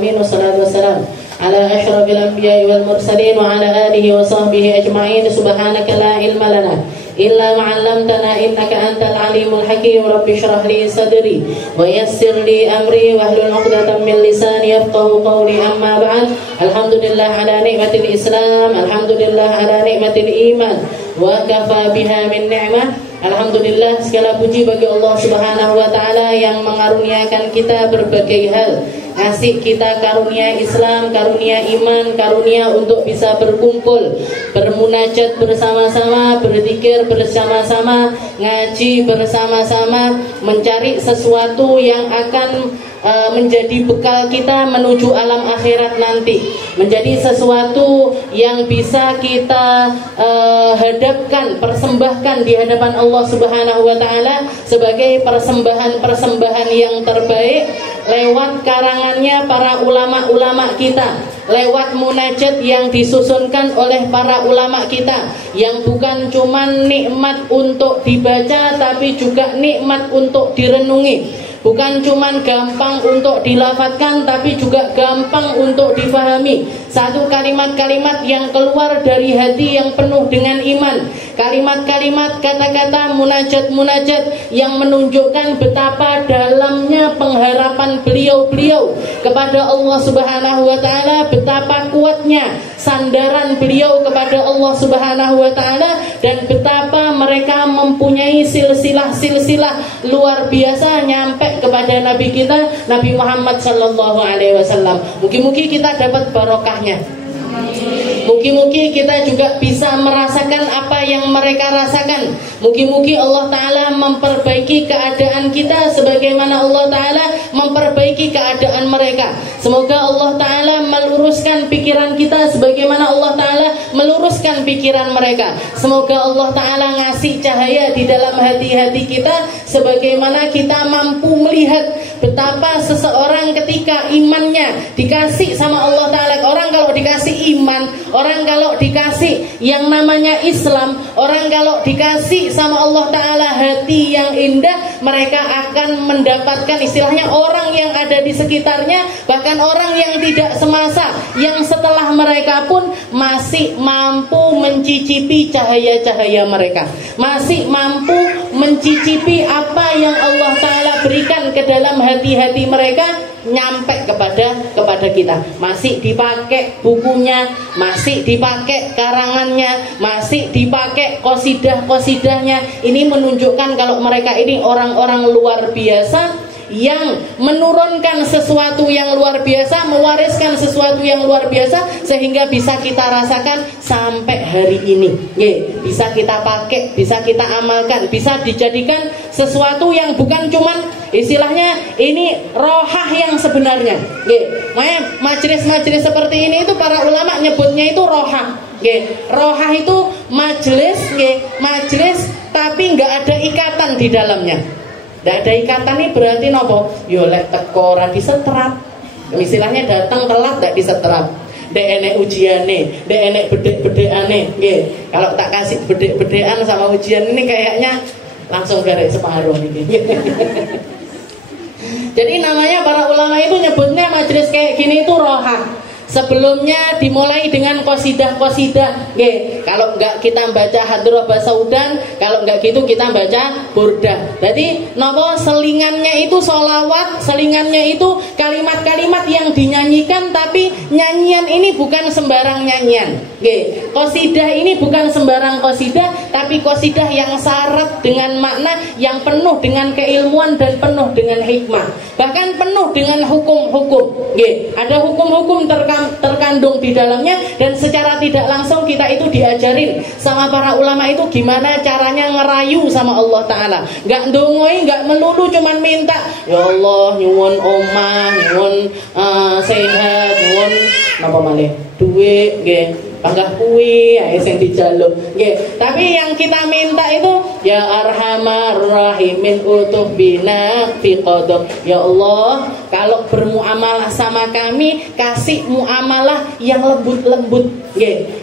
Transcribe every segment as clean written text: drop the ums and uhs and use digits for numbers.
alamin. Wassalatu wassalam ala asyrafil anbiya'i wal mursalin wa ala alihi wa sahbihi ajma'in. Subhanaka la ilma lana illa ma 'allamtana innaka antal alimul hakim. Rabbi shrah li sadri wa yassir li amri wahlul 'uqdatam min lisani yafqahu qawli. Amma ba'd. Alhamdulillah ala nikmatil Islam, alhamdulillah ala nikmatil iman, wa kafa biha min ni'mah. Alhamdulillah, segala puji bagi Allah Subhanahu wa taala yang mengaruniakan kita berbagai hal. Ngasih kita karunia Islam, karunia iman, karunia untuk bisa berkumpul, bermunajat bersama-sama, berzikir bersama-sama, ngaji bersama-sama, mencari sesuatu yang akan menjadi bekal kita menuju alam akhirat nanti, menjadi sesuatu yang bisa kita hadapkan, persembahkan di hadapan Allah Subhanahu wa taala sebagai persembahan-persembahan yang terbaik lewat karangannya para ulama-ulama kita, lewat munajat yang disusunkan oleh para ulama kita, yang bukan cuma nikmat untuk dibaca tapi juga nikmat untuk direnungi. Bukan cuman gampang untuk dilafadzkan tapi juga gampang untuk difahami. Satu kalimat-kalimat yang keluar dari hati yang penuh dengan iman. Kalimat-kalimat, kata-kata, munajat-munajat yang menunjukkan betapa dalamnya pengharapan beliau-beliau kepada Allah Subhanahu wa taala, betapa kuatnya sandaran beliau kepada Allah Subhanahu wa taala, dan betapa mereka mempunyai silsilah-silsilah luar biasa nyampe kepada Nabi kita, Nabi Muhammad sallallahu alaihi wasallam. Mugi-mugi kita dapat barokahnya. Mugi-mugi kita juga bisa merasakan apa yang mereka rasakan. Mugi-mugi Allah Ta'ala memperbaiki keadaan kita sebagaimana Allah Ta'ala memperbaiki keadaan mereka. Semoga Allah Ta'ala meluruskan pikiran kita sebagaimana Allah Ta'ala meluruskan pikiran mereka. Semoga Allah Ta'ala ngasih cahaya di dalam hati-hati kita sebagaimana kita mampu melihat betapa seseorang ketika imannya dikasih sama Allah Ta'ala. Orang kalau dikasih iman, orang kalau dikasih yang namanya Islam, orang kalau dikasih sama Allah Ta'ala hati yang indah, mereka akan mendapatkan istilahnya orang yang ada di sekitarnya, bahkan orang yang tidak semasa, yang setelah mereka pun masih mampu mencicipi cahaya-cahaya mereka, masih mampu mencicipi apa yang Allah Ta'ala berikan ke dalam hati-hati mereka, nyampe kepada kita. Masih dipakai bukunya, masih dipakai karangannya, masih dipakai qasidah-qasidahnya. Ini menunjukkan kalau mereka ini orang-orang luar biasa yang menurunkan sesuatu yang luar biasa, mewariskan sesuatu yang luar biasa sehingga bisa kita rasakan sampai hari ini. Bisa kita pakai, bisa kita amalkan, bisa dijadikan sesuatu yang bukan cuman istilahnya ini rohah yang sebenarnya. Makanya majelis-majelis seperti ini itu para ulama nyebutnya itu rohah. Rohah itu majelis, majelis tapi nggak ada ikatan di dalamnya. Nggak ada ikatan ini berarti nopo? Yo lek teko ora disetrap. Istilahnya datang telat nggak disetrap. Dek enek ujiane, dek enek bedek-bedekane. Kalau tak kasih bedek-bedekan sama ujian ini kayaknya langsung garek separuh ini. Jadi namanya para ulama itu nyebutnya majelis kayak gini itu rohah. Sebelumnya dimulai dengan qasidah-qasidah. Kalau enggak kita baca hadroh basaudan, kalau enggak gitu kita baca burdah. Jadi nopo selingannya itu sholawat, selingannya itu kalimat-kalimat yang dinyanyikan, tapi nyanyian ini bukan sembarang nyanyian. Qasidah ini bukan sembarang qasidah, tapi qasidah yang syarat dengan makna, yang penuh dengan keilmuan dan penuh dengan hikmah. Bahkan penuh dengan hukum-hukum. Ada hukum-hukum terkandung di dalamnya, dan secara tidak langsung kita itu diajarin sama para ulama itu gimana caranya ngerayu sama Allah Ta'ala. Gak ndongoi, gak melulu cuman minta ya Allah nyuwun omah, nyuwun sehat, nyuwun napa malih duit, panggah kuwi ae sing dijaluk. Tapi yang kita minta itu ya arhamar rahimin utuh bina fi qadar. Ya Allah, kalau bermuamalah sama sama kami, kasih muamalah yang lembut-lembut.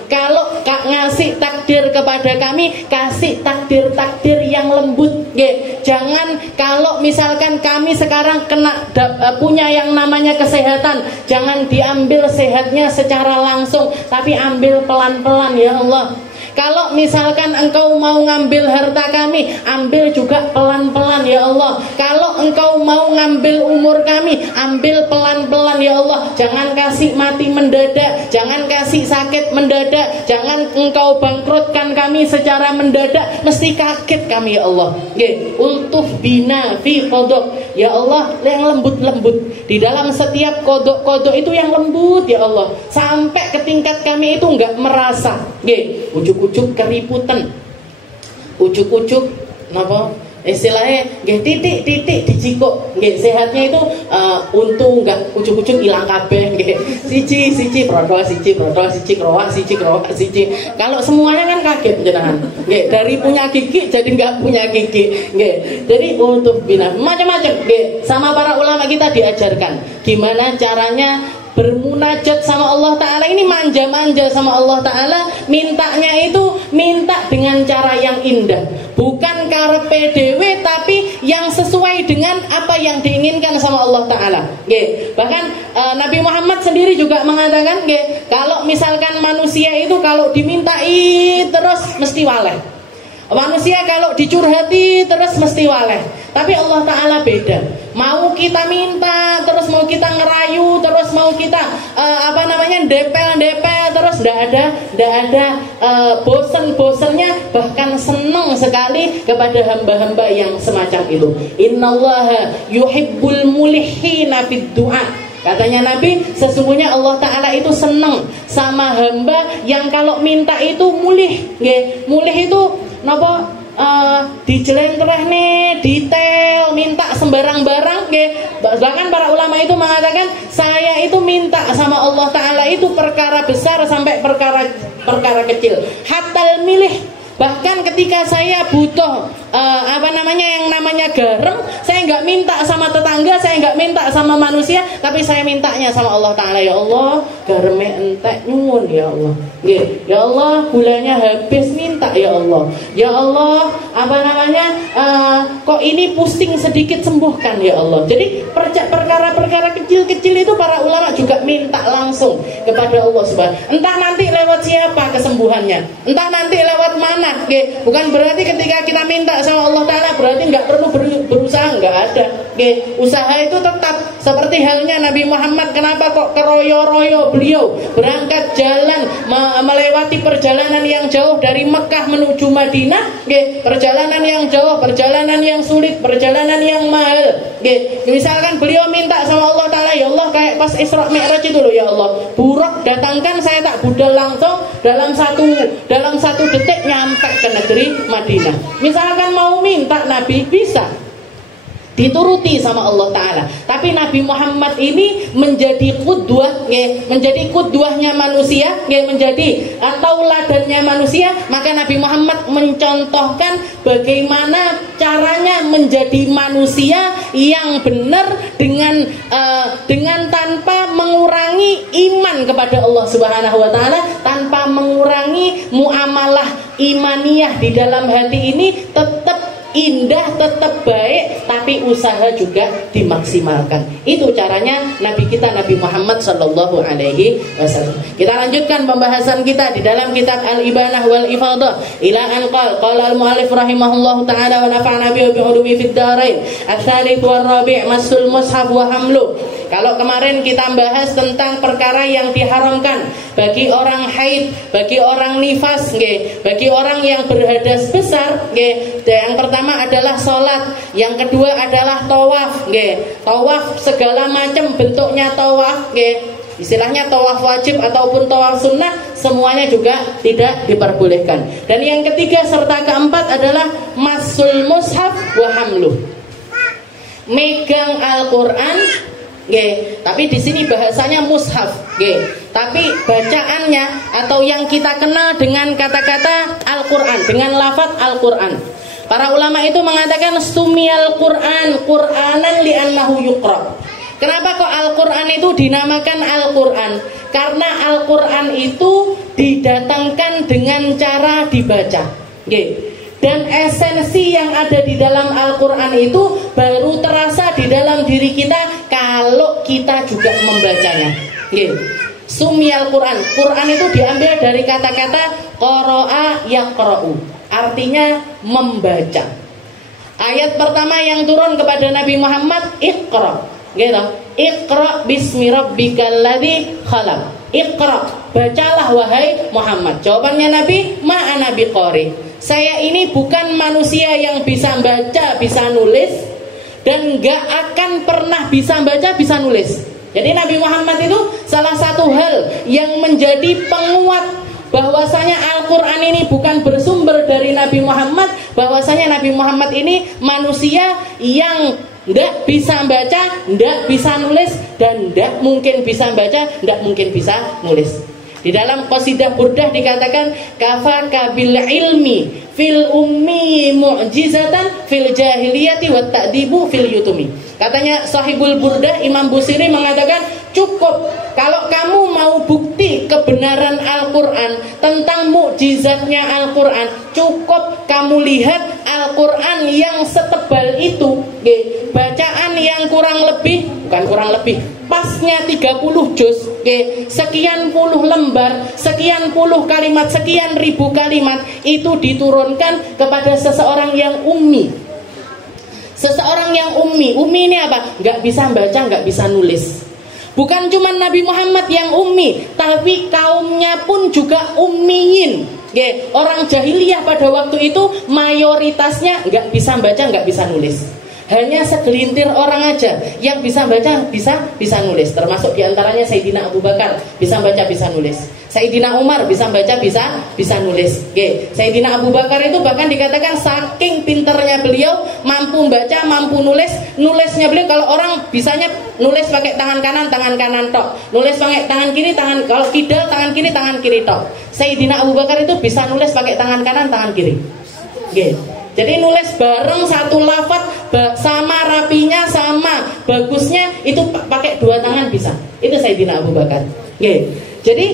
Kalau ngasih takdir kepada kami, kasih takdir-takdir yang lembut. Jangan kalau misalkan kami sekarang punya yang namanya kesehatan, jangan diambil sehatnya secara langsung, tapi ambil pelan-pelan ya Allah. Kalau misalkan engkau mau ngambil harta kami, ambil juga pelan-pelan ya Allah. Kalau engkau mau ngambil umur kami, ambil pelan-pelan ya Allah. Jangan kasih mati mendadak, jangan kasih sakit mendadak, jangan engkau bangkrutkan kami secara mendadak, mesti kaget kami ya Allah. Ultuf bina fi qodok, ya Allah, yang lembut-lembut. Di dalam setiap kodok-kodok itu yang lembut ya Allah, sampai ke tingkat kami itu enggak merasa ujuk-ujuk keriputan, ujuk-ujuk napa istilahnya titik-titik dicikuk. Sehatnya itu untung enggak ujuk-ujuk hilang kabeh. Siji protol siji krowak siji. Kalau semuanya kan kaget jenengan. Dari punya gigi jadi enggak punya gigi. Jadi untuk bina macam-macam. Sama para ulama kita diajarkan gimana caranya bermunajat sama Allah Ta'ala. Ini manja-manja sama Allah Ta'ala. Mintanya itu minta dengan cara yang indah, bukan karepe dhewe, tapi yang sesuai dengan apa yang diinginkan sama Allah Ta'ala. Bahkan Nabi Muhammad sendiri juga mengatakan, kalau misalkan manusia itu kalau dimintai terus mesti waleh. Manusia kalau dicurhati terus mesti waleh. Tapi Allah Ta'ala beda. Mau kita minta, terus mau kita ngerayu, terus mau kita depel terus ndak ada bosen-bosennya, bahkan senang sekali kepada hamba-hamba yang semacam itu. Innallaha yuhibbul mulihina fid du'a. Katanya Nabi, sesungguhnya Allah Ta'ala itu senang sama hamba yang kalau minta itu mulih. Mulih itu napa? Dijelentreh nih, detail, minta sembarang barang. Bahkan para ulama itu mengatakan, saya itu minta sama Allah Ta'ala itu perkara besar sampai perkara kecil. Hatal milih, bahkan ketika saya butuh yang namanya garam, saya nggak minta sama tetangga, saya nggak minta sama manusia, tapi saya mintanya sama Allah Ta'ala. Ya Allah, garamnya entek nyuwun ya Allah. Ya Allah, gulanya habis, minta ya Allah. Ya Allah, kok ini pusing sedikit, sembuhkan ya Allah. Jadi perkara-perkara kecil-kecil itu para ulama juga minta langsung kepada Allah Subhanahu. Entah nanti lewat siapa kesembuhannya, entah nanti lewat mana. Bukan berarti ketika kita minta sama Allah Ta'ala berarti nggak perlu berusaha, nggak ada. Usaha itu tetap. Seperti halnya Nabi Muhammad, kenapa kok keroyo-royo beliau berangkat jalan, melewati perjalanan yang jauh dari Mekah menuju Madinah. Perjalanan yang jauh, perjalanan yang sulit, perjalanan yang mahal. Misalkan beliau minta sama Allah Ta'ala, ya Allah, kayak pas Isra Mi'raj itu loh, ya Allah, buruk datangkan saya tak budal langsung dalam satu detik nyampe ke negeri Madinah. Misalkan mau minta Nabi bisa dituruti sama Allah Ta'ala. Tapi Nabi Muhammad ini menjadi qudwah, menjadi qudwahnya manusia, menjadi tauladannya manusia. Maka Nabi Muhammad mencontohkan bagaimana caranya menjadi manusia yang benar dengan tanpa mengurangi iman kepada Allah Subhanahu wa Ta'ala, tanpa mengurangi muamalah imaniyah di dalam hati ini, tetap indah, tetap baik, tapi usaha juga dimaksimalkan. Itu caranya Nabi kita, Nabi Muhammad Sallallahu Alaihi Wasallam. Kita lanjutkan pembahasan kita di dalam kitab Al-Ibanah wal Ifadah ila an qala al-mu'allif rahimahullahu ta'ala wa nafa'ana bi ulumi fid darain. Ats-tsalits war rabi' masul mushaf wa hamlu. Kalau kemarin kita bahas tentang perkara yang diharamkan bagi orang haid, bagi orang nifas, bagi orang yang berhadas besar, yang pertama adalah sholat, yang kedua adalah tawaf, tawaf segala macam bentuknya tawaf, istilahnya tawaf wajib ataupun tawaf sunnah, semuanya juga tidak diperbolehkan. Dan yang ketiga serta keempat adalah masul mushaf wa hamluh, megang Al-Quran. Tapi di sini bahasanya mushaf, tapi bacaannya atau yang kita kenal dengan kata-kata Al-Quran, dengan lafaz Al-Quran. Para ulama itu mengatakan sumiyal Quran Qur'anan li'annahu yuqra. Kenapa kok Al-Quran itu dinamakan Al-Quran? Karena Al-Quran itu didatangkan dengan cara dibaca. Dan esensi yang ada di dalam Al-Quran itu baru terasa di dalam diri kita kalau kita juga membacanya. Sumiyal Quran. Quran itu diambil dari kata-kata qara'a yaqra'u, artinya membaca. Ayat pertama yang turun kepada Nabi Muhammad, Iqra. Gitu. Iqra bismi rabbikal ladzi khalaq. Iqra, bacalah wahai Muhammad. Jawabannya Nabi, ma ana biqari. Saya ini bukan manusia yang bisa baca, bisa nulis, dan gak akan pernah bisa baca, bisa nulis. Jadi Nabi Muhammad itu salah satu hal yang menjadi penguat bahwasanya Al-Quran ini bukan bersumber dari Nabi Muhammad, bahwasanya Nabi Muhammad ini manusia yang tidak bisa baca, tidak bisa nulis, dan tidak mungkin bisa baca, tidak mungkin bisa nulis. Di dalam qasidah Burdah dikatakan, kafaka bil ilmi fil ummi mu'jizatan fil jahiliyati wat ta'dibu fil yutumi. Katanya Sahibul Burdah, Imam Busiri mengatakan, cukup kalau kamu mau bukti kebenaran Al-Quran, tentang mukjizatnya Al-Quran, cukup kamu lihat Al-Quran yang setebal itu, bacaan yang kurang lebih, bukan kurang lebih, pasnya 30 juz, sekian puluh lembar, sekian puluh kalimat, sekian ribu kalimat, itu diturunkan kepada seseorang yang ummi. Seseorang yang ummi. Ummi ini apa? Gak bisa baca, gak bisa nulis. Bukan cuma Nabi Muhammad yang ummi, tapi kaumnya pun juga ummiyin. Orang jahiliyah pada waktu itu mayoritasnya gak bisa baca, gak bisa nulis. Hanya segelintir orang aja yang bisa baca, bisa nulis. Termasuk diantaranya Sayyidina Abu Bakar, bisa baca, bisa nulis. Sayyidina Umar bisa baca, bisa nulis. Sayyidina Abu Bakar itu bahkan dikatakan saking pinternya beliau, mampu baca, mampu nulis. Nulisnya beliau, kalau orang bisanya nulis pakai tangan kanan tok. Nulis pakai tangan kiri, kalau kidal tangan kiri tok. Sayyidina Abu Bakar itu bisa nulis pakai tangan kanan, tangan kiri. Jadi nulis bareng satu lafaz, sama rapinya, sama bagusnya, itu pakai dua tangan bisa. Itu Sayyidina Abu Bakar. Jadi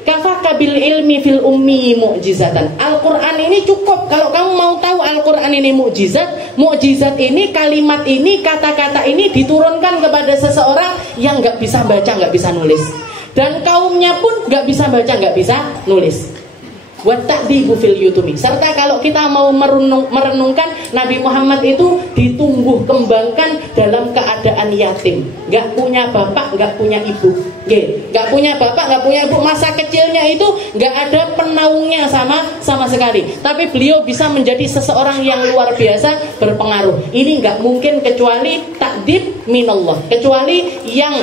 kafaka bil ilmi fil ummi mu'jizatan. Al-Quran ini cukup. Kalau kamu mau tahu Al-Quran ini mukjizat, mukjizat ini, kalimat ini, kata-kata ini diturunkan kepada seseorang yang gak bisa baca, gak bisa nulis. Dan kaumnya pun gak bisa baca, gak bisa nulis. Wat ta'dibu fil yutumi. Serta kalau kita mau merenungkan, Nabi Muhammad itu ditumbuh kembangkan dalam keadaan yatim, gak punya bapak, gak punya ibu. Gak punya bapak, gak punya ibu. Masa kecilnya itu gak ada penaungnya sama sekali. Tapi beliau bisa menjadi seseorang yang luar biasa berpengaruh. Ini gak mungkin kecuali takdib minallah, kecuali yang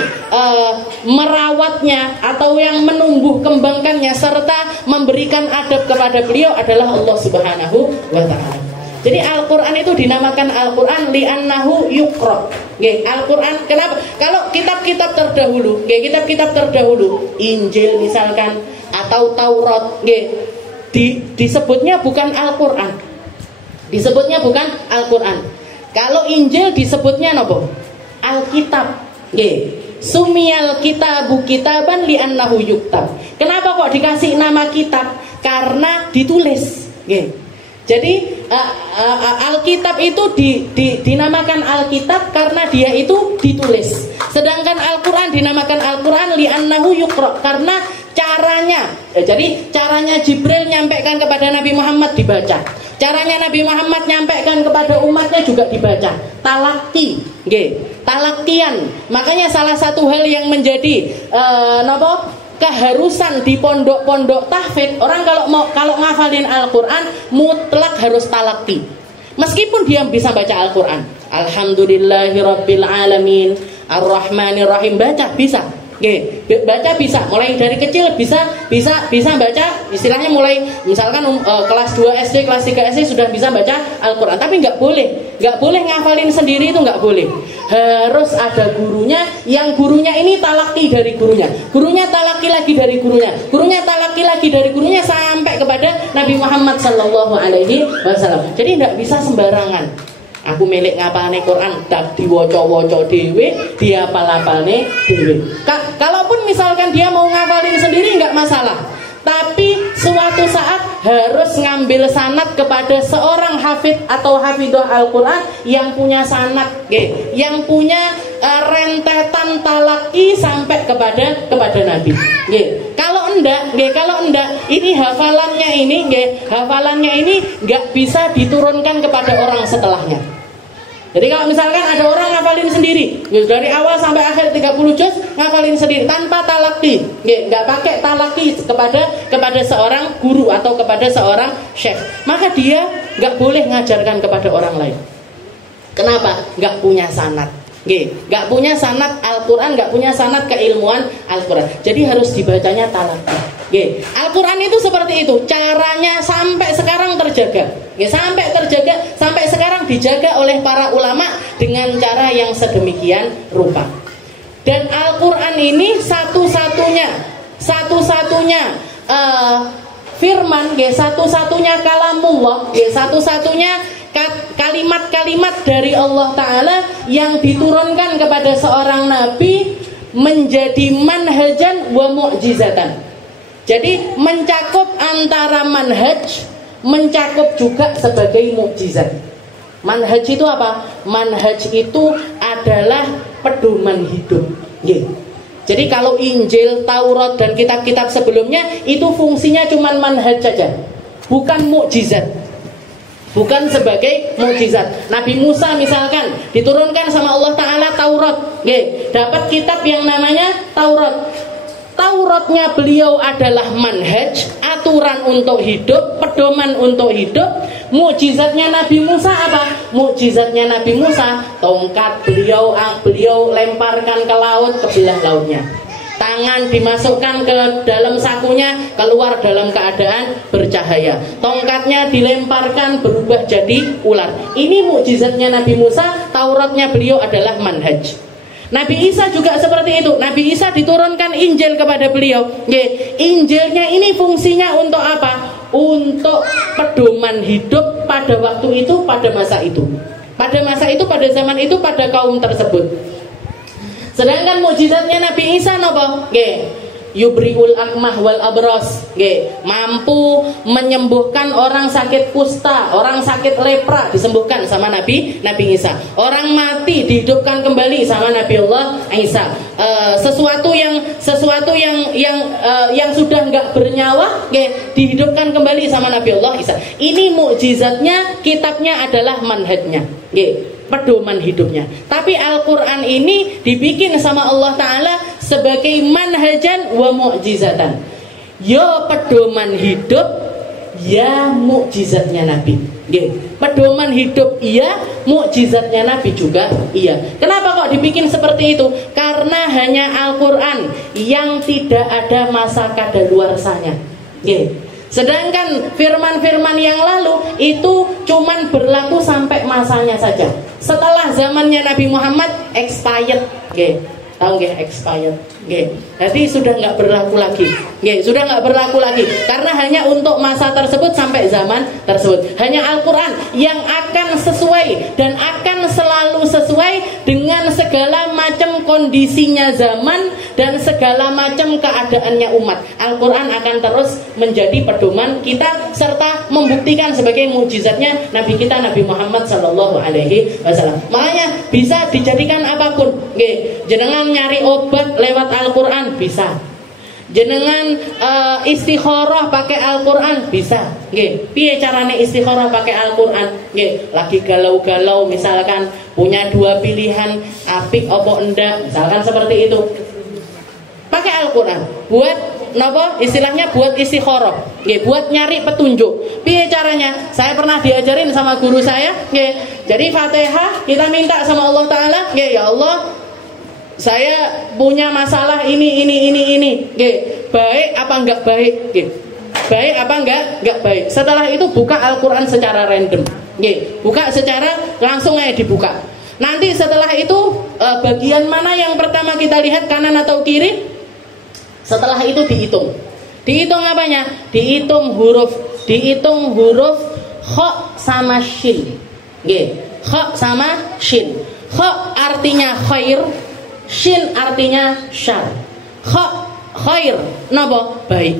merawatnya atau yang menumbuh kembangkannya serta memberikan adab kepada beliau adalah Allah Subhanahu wa ta'ala. Jadi Al-Quran itu dinamakan Al-Quran li'annahu yuqra. Al-Quran kenapa? Kalau kitab-kitab terdahulu, Injil misalkan atau Taurat, disebutnya bukan Al-Quran. Disebutnya bukan Al-Quran. Kalau Injil disebutnya apa? Alkitab. Sumiyal kitabu kitaban li'annahu yuktab. Kenapa kok dikasih nama kitab? Karena ditulis. Jadi Alkitab itu dinamakan Alkitab karena dia itu ditulis. Sedangkan Al-Quran dinamakan Al-Quran li'annahu yuqra, karena caranya. Jadi caranya Jibril nyampaikan kepada Nabi Muhammad dibaca. Caranya Nabi Muhammad nyampaikan kepada umatnya juga dibaca. Talaki, talaktian. Makanya salah satu hal yang menjadi keharusan di pondok-pondok tahfidz, orang kalau ngafalin Al-Quran mutlak harus talakti. Meskipun dia bisa baca Al-Quran, Alhamdulillahirabbil alamin, Ar-Rahmanir-Rahim, baca bisa. Baca bisa, mulai dari kecil bisa baca, istilahnya mulai misalkan kelas 2 SD, kelas 3 SD sudah bisa baca Al-Quran. Tapi nggak boleh ngafalin sendiri, itu nggak boleh. Harus ada gurunya, yang gurunya ini talaki dari gurunya talaki lagi dari gurunya talaki lagi dari gurunya sampai kepada Nabi Muhammad SAW. Jadi nggak bisa sembarangan. Aku milik ngapalne Quran, dak diwaca-waca dhewe, diapal-apalne dhewe. Kalaupun misalkan dia mau ngapalin sendiri nggak masalah. Tapi suatu saat harus ngambil sanad kepada seorang hafid atau hafidhah Al-Quran yang punya sanad, yang punya rentetan talaki sampai kepada Nabi. Kalau enggak, ini hafalannya ini nggak bisa diturunkan kepada orang setelahnya. Jadi kalau misalkan ada orang ngafalin sendiri, dari awal sampai akhir 30 juz ngafalin sendiri tanpa talaki, nggak pakai talaki kepada seorang guru atau kepada seorang syekh, maka dia nggak boleh ngajarkan kepada orang lain. Kenapa? Nggak punya sanad. Nggak punya sanad Al-Quran, nggak punya sanad keilmuan Al-Quran. Jadi harus dibacanya talaki. Al-Quran itu seperti itu, caranya sampai sekarang terjaga. Sampai sekarang dijaga oleh para ulama dengan cara yang sedemikian rupa. Dan Al-Quran ini satu-satunya firman, satu-satunya kalamullah, satu-satunya kalimat-kalimat dari Allah Ta'ala yang diturunkan kepada seorang nabi menjadi manhajan wa mu'jizatan. Jadi mencakup antara manhaj, mencakup juga sebagai mukjizat. Manhaj itu apa? Manhaj itu adalah pedoman hidup. Jadi kalau Injil, Taurat dan kitab-kitab sebelumnya itu fungsinya cuma manhaj saja, bukan mukjizat. Bukan sebagai mukjizat. Nabi Musa misalkan diturunkan sama Allah Ta'ala Taurat, dapat kitab yang namanya Taurat. Tauratnya beliau adalah manhaj, aturan untuk hidup, pedoman untuk hidup. Mukjizatnya Nabi Musa apa? Mukjizatnya Nabi Musa, tongkat beliau lemparkan ke laut, kebelah lautnya. Tangan dimasukkan ke dalam sakunya, keluar dalam keadaan bercahaya. Tongkatnya dilemparkan, berubah jadi ular. Ini mukjizatnya Nabi Musa. Tauratnya beliau adalah manhaj. Nabi Isa juga seperti itu. Nabi Isa diturunkan Injil kepada beliau. Injilnya ini fungsinya untuk apa? Untuk pedoman hidup pada waktu itu, pada masa itu. Pada masa itu, pada zaman itu, pada kaum tersebut. Sedangkan mukjizatnya Nabi Isa napa? Yubriul akmah wal abros, mampu menyembuhkan orang sakit kusta, orang sakit lepra disembuhkan sama Nabi Isa. Orang mati dihidupkan kembali sama Nabi Allah Isa. Sesuatu yang sudah nggak bernyawa, dihidupkan kembali sama Nabi Allah Isa. Ini mukjizatnya, kitabnya adalah manhajnya, pedoman hidupnya. Tapi Al-Quran ini dibikin sama Allah Ta'ala sebagai manhajan wa mu'jizatan. Ya pedoman hidup, ya mukjizatnya Nabi. Pedoman hidup iya, mukjizatnya Nabi juga iya. Kenapa kok dibikin seperti itu? Karena hanya Al-Quran yang tidak ada masa kadaluarsanya. Sedangkan firman-firman yang lalu itu cuman berlaku sampai masanya saja. Setelah zamannya Nabi Muhammad expired, tahu nggih expired? Jadi sudah nggak berlaku lagi. Sudah nggak berlaku lagi karena hanya untuk masa tersebut sampai zaman tersebut. Hanya Al-Quran yang akan sesuai dan akan selalu sesuai dengan segala macam kondisinya zaman dan segala macam keadaannya umat. Al-Quran akan terus menjadi pedoman kita serta membuktikan sebagai mukjizatnya Nabi kita Nabi Muhammad SAW. Makanya bisa dijadikan apapun. Jenengan nyari obat lewat Al-Quran bisa. Jenengan istikharah pakai Al-Quran bisa. Piye carane istikharah pakai Al-Quran? Lagi galau-galau misalkan punya dua pilihan, apik opo enggak, misalkan seperti itu. Pakai Al-Quran buat napa? Istilahnya buat istikharah. Buat nyari petunjuk. Piye caranya? Saya pernah diajarin sama guru saya. Jadi Fatihah kita minta sama Allah Ta'ala, ya Allah, saya punya masalah ini. Baik apa enggak baik? Baik apa enggak baik? Setelah itu buka Al-Quran secara random. Buka secara langsung aja dibuka. Nanti setelah itu bagian mana yang pertama kita lihat, kanan atau kiri? Setelah itu dihitung. Dihitung apanya? Dihitung huruf kha sama shin. Kha sama shin. Kha artinya khair, shin artinya syar. Kha khair napa? Baik.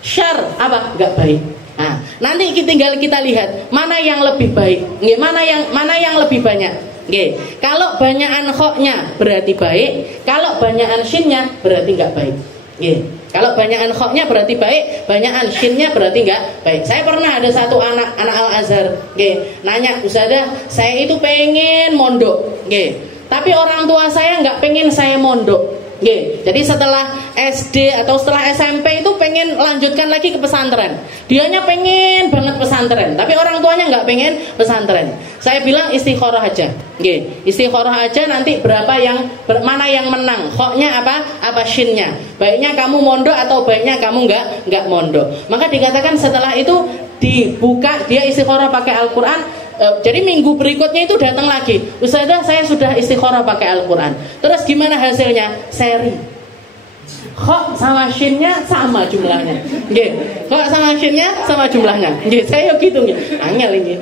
Syar apa? Enggak baik. Nah, nanti tinggal kita lihat mana yang lebih baik. Nggih, mana yang lebih banyak. Nggih. Kalau banyakan kha-nya berarti baik, kalau banyakan shin-nya berarti enggak baik. Nggih. Kalau banyakan kha-nya berarti baik, banyakan shin-nya berarti enggak baik. Saya pernah ada satu anak Al-Azhar, nggih, nanya, "Ustazah, saya itu pengen mondok." Nggih. Tapi orang tua saya enggak pengen saya mondok. Nggih. Jadi setelah SD atau setelah SMP itu pengen lanjutkan lagi ke pesantren. Dianya pengen banget pesantren, tapi orang tuanya nggak pengen pesantren. Saya bilang istikharah aja. Nggih. Istikharah aja, nanti mana yang menang? Kha-nya apa shin-nya? Baiknya kamu mondok atau baiknya kamu nggak mondok. Maka dikatakan setelah itu dibuka, dia istikharah pakai Al-Qur'an. Jadi minggu berikutnya itu datang lagi, "Ustazah, saya sudah istikharah pakai Al-Quran." Terus gimana hasilnya? Seri. Kha sama shin-nya sama jumlahnya. Nggih. Kha sama shin-nya sama jumlahnya. Nggih, saya gitu nggih. Angel ini.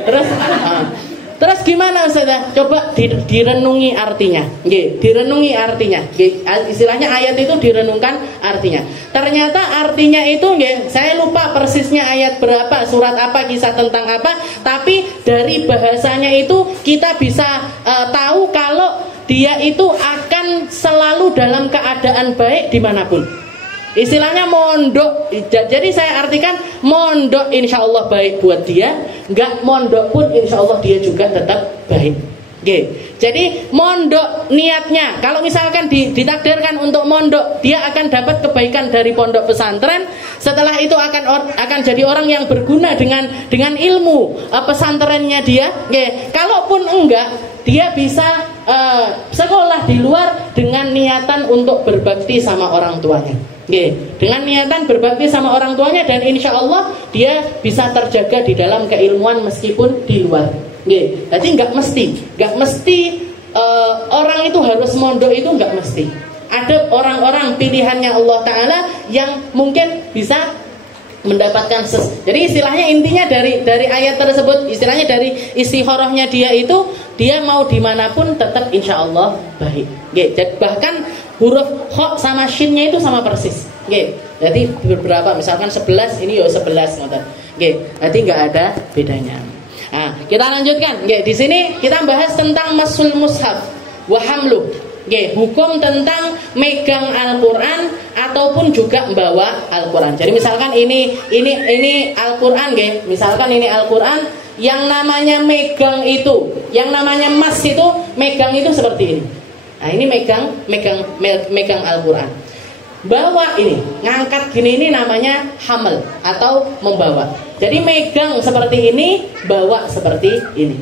Terus gimana Ustazah? Coba direnungi artinya. Nggih, direnungi artinya. Nggih, istilahnya ayat itu direnungkan artinya. Ternyata artinya itu nggih, saya lupa persisnya ayat berapa, surat apa, kisah tentang apa, tapi dari bahasanya itu kita bisa tahu kalau dia itu akan selalu dalam keadaan baik dimanapun. Istilahnya mondok. Jadi saya artikan mondok insya Allah baik buat dia, nggak mondok pun insya Allah dia juga tetap baik. Oke. Jadi mondok niatnya, kalau misalkan ditakdirkan untuk mondok, dia akan dapat kebaikan dari pondok pesantren. Setelah itu akan jadi orang yang berguna dengan ilmu pesantrennya dia. Oke. Kalaupun enggak, dia bisa sekolah di luar dengan niatan untuk berbakti sama orang tuanya. Dengan niatan berbakti sama orang tuanya, dan insya Allah dia bisa terjaga di dalam keilmuan meskipun di luar. Jadi nggak mesti orang itu harus mondok, itu nggak mesti. Ada orang-orang pilihannya Allah Ta'ala yang mungkin bisa mendapatkan jadi istilahnya intinya dari ayat tersebut, istilahnya dari istikharahnya dia itu, dia mau dimanapun tetap insya Allah baik. Bahkan huruf kha sama shin-nya itu sama persis. Jadi beberapa, misalkan 11 ini ya 11 ngoten. Berarti nggak ada bedanya. Nah, kita lanjutkan. Di sini kita bahas tentang masul mushaf wa hamluh. Hukum tentang megang Al-Quran ataupun juga membawa Al-Quran. Jadi misalkan ini Al-Quran, misalkan ini Al-Quran, yang namanya megang itu, yang namanya mas itu, megang itu seperti ini. Nah, ini megang Al-Quran. Bawa ini, ngangkat gini, ini namanya hamil atau membawa. Jadi megang seperti ini, bawa seperti ini.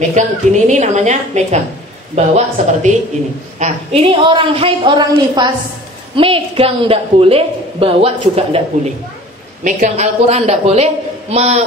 Megang gini, ini namanya megang. Bawa seperti ini. Nah, ini orang haid, orang nifas, megang tidak boleh, bawa juga tidak boleh. Megang Al-Quran tidak boleh,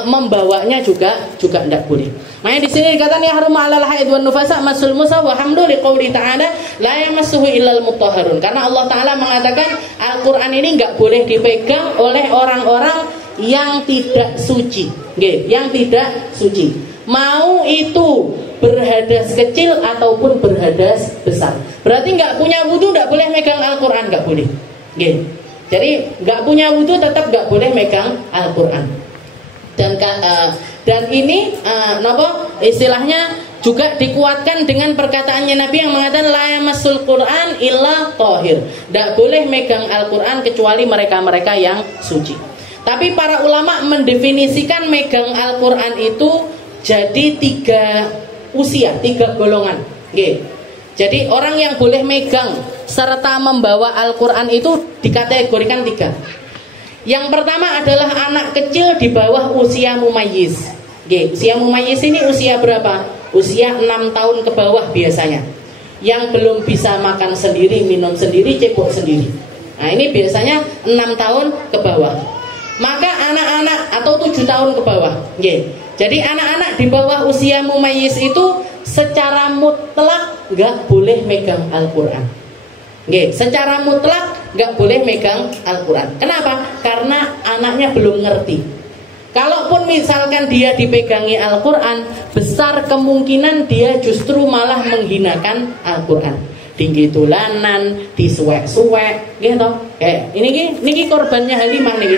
membawanya juga tidak boleh. Makanya di sini dikatakan ya harum 'alal haid wan nufasa masul mushaf wa hamdu liqouli ta'ala la yamassuhu illal mutahharun. Karena Allah Ta'ala mengatakan Al-Quran ini enggak boleh dipegang oleh orang-orang yang tidak suci. Yang tidak suci. Mau itu berhadas kecil ataupun berhadas besar. Berarti enggak punya wudu enggak boleh megang Al-Quran, enggak boleh. Jadi enggak punya wudu tetap enggak boleh megang Al-Quran. Dan ini istilahnya juga dikuatkan dengan perkataannya Nabi yang mengatakan la yamassul Quran illa thahir. Tidak boleh megang Al-Quran kecuali mereka-mereka yang suci. Tapi para ulama mendefinisikan megang Al-Quran itu jadi 3 usia, 3 golongan. Jadi orang yang boleh megang serta membawa Al-Quran itu dikategorikan 3. Yang pertama adalah anak kecil di bawah usia mumayyiz. Usia mumayyiz ini usia berapa? Usia 6 tahun ke bawah biasanya. Yang belum bisa makan sendiri, minum sendiri, cebok sendiri. Nah, ini biasanya 6 tahun ke bawah. Maka anak-anak atau 7 tahun ke bawah. Jadi anak-anak di bawah usia mumayyiz itu secara mutlak nggak boleh megang Al-Quran. Secara mutlak nggak boleh megang Al-Quran. Kenapa? Karena anaknya belum ngerti. Kalaupun misalkan dia dipegangi Al-Quran, besar kemungkinan dia justru malah menghinakan Al-Quran. Tinggi tulanan, disuwek-suwek, gitu. Ini korbannya Halimah nih,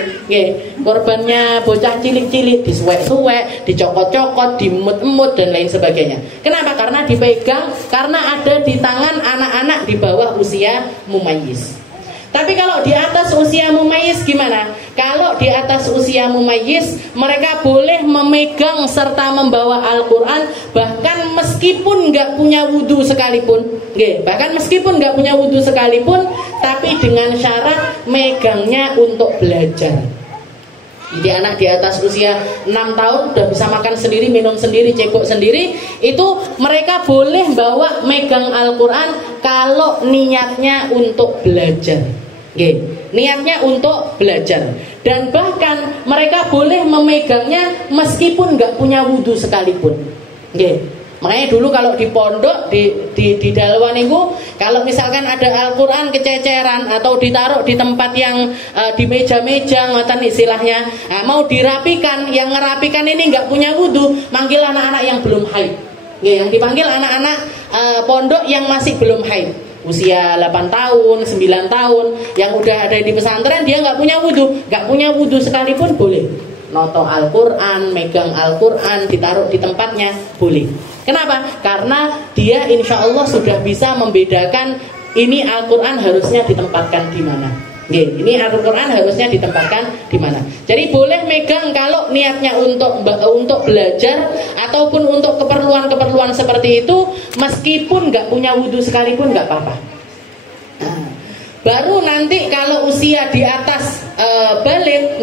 korbannya bocah cilik-cilik, disuwek-suwek, dicokot-cokot, dimut-emut dan lain sebagainya. Kenapa? Karena dipegang, karena ada di tangan anak-anak di bawah usia mumayyiz. Tapi kalau di atas usia mumayyiz gimana? Kalau di atas usia mumayyiz, mereka boleh memegang serta membawa Al-Quran, bahkan meskipun nggak punya wudhu sekalipun. Bahkan meskipun nggak punya wudhu sekalipun, tapi dengan syarat megangnya untuk belajar. Jadi anak di atas usia 6 tahun udah bisa makan sendiri, minum sendiri, cebok sendiri, itu mereka boleh bawa megang Al-Quran kalau niatnya untuk belajar. Niatnya untuk belajar. Dan bahkan mereka boleh memegangnya meskipun nggak punya wudhu sekalipun. Makanya dulu kalau di pondok di Dalwan itu, kalau misalkan ada Al-Quran kececeran atau ditaruh di tempat yang di meja-meja ngoten istilahnya, mau dirapikan, yang ngerapikan ini nggak punya wudhu, manggil anak-anak yang belum haid. Yang dipanggil anak-anak pondok yang masih belum haid, usia 8 tahun, 9 tahun, yang udah ada di pesantren, dia nggak punya wudhu sekalipun boleh noto Al-Quran, megang Al-Quran, ditaruh di tempatnya, boleh. Kenapa? Karena dia insya Allah sudah bisa membedakan ini Al-Quran harusnya ditempatkan di mana. Ini Al-Quran harusnya ditempatkan di mana. Jadi boleh megang kalau niatnya untuk belajar ataupun untuk keperluan-keperluan seperti itu, meskipun nggak punya wudhu sekalipun nggak apa-apa. Baru nanti kalau usia di atas balik,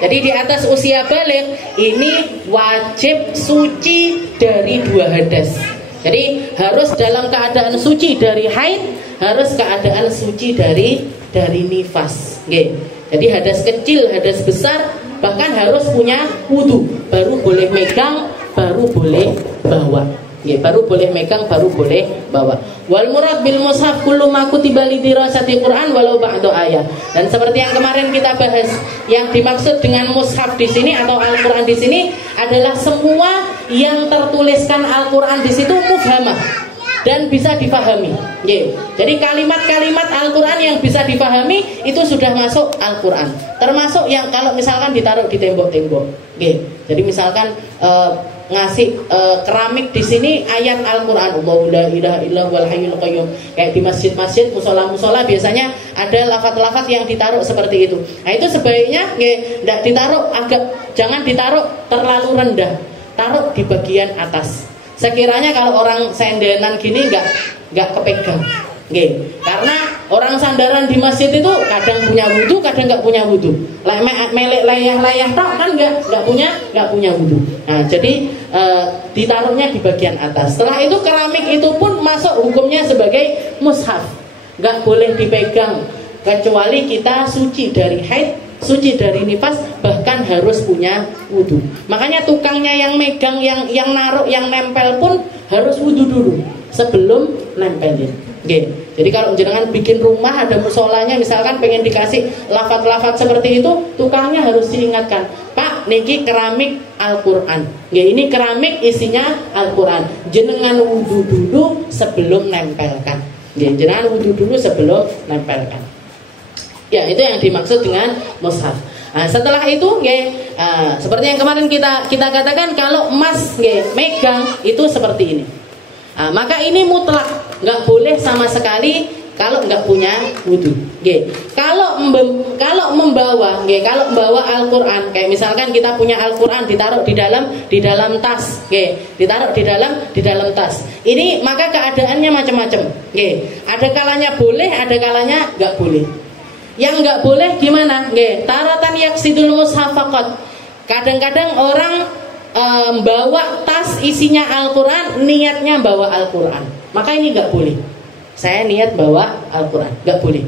jadi di atas usia balik ini wajib suci dari 2 hadas. Jadi harus dalam keadaan suci dari haid, harus keadaan suci dari nifas. Jadi hadas kecil, hadas besar, bahkan harus punya wudhu, baru boleh megang, baru boleh bawa. Baru boleh megang, baru boleh bawa. Wal murad bil mushaf kullu ma kutiba li dirasati Quran walau ba'da ayat. Dan seperti yang kemarin kita bahas, yang dimaksud dengan mushaf di sini atau Al-Quran di sini adalah semua yang tertuliskan Al-Quran di situ mufhamah dan bisa difahami. Jadi kalimat-kalimat Al-Quran yang bisa difahami itu sudah masuk Al-Quran. Termasuk yang kalau misalkan ditaruh di tembok-tembok. Jadi misalkan ngasih keramik di sini ayat Al-Quran, Allahu la ilaha illa huwal hayyul qayyum. Kayak di masjid-masjid, musola-musola biasanya ada lafaz-lafaz yang ditaruh seperti itu. Nah itu sebaiknya tidak ditaruh jangan ditaruh terlalu rendah, taruh di bagian atas. Sekiranya kalau orang sendenan gini nggak kepegang, karena orang sandaran di masjid itu kadang punya wudhu, kadang nggak punya wudhu. Melek layah-layah tak kan nggak punya wudhu. Nah jadi ditaruhnya di bagian atas. Setelah itu keramik itu pun masuk hukumnya sebagai mushaf, nggak boleh dipegang kecuali kita suci dari haid, suci dari nifas, bahkan harus punya wudhu. Makanya tukangnya yang megang, yang naruh, yang nempel pun harus wudhu dulu sebelum nempelin. Jadi kalau jenengan bikin rumah ada musolanya, misalkan pengen dikasih lafaz-lafaz seperti itu, tukangnya harus diingatkan, Pak, niki keramik Al-Quran. Ini keramik isinya Al-Quran. Jenengan wudhu dulu sebelum nempelkan. Jenengan wudhu dulu sebelum nempelkan. Ya, itu yang dimaksud dengan mushaf. Nah, setelah itu, seperti yang kemarin kita katakan, kalau emas megang itu seperti ini. Nah, maka ini mutlak, nggak boleh sama sekali kalau nggak punya wudhu. Kalau membawa Al-Quran, kayak misalkan kita punya Al-Quran ditaruh di dalam tas, ditaruh di dalam tas. Ini maka keadaannya macam-macam. Ada kalanya boleh, ada kalanya nggak boleh. Yang nggak boleh gimana? Taratan yaksidul mushaf faqat. Kadang-kadang orang bawa tas isinya Al-Quran, niatnya bawa Al-Quran, maka ini nggak boleh. Saya niat bawa Al-Quran, nggak boleh.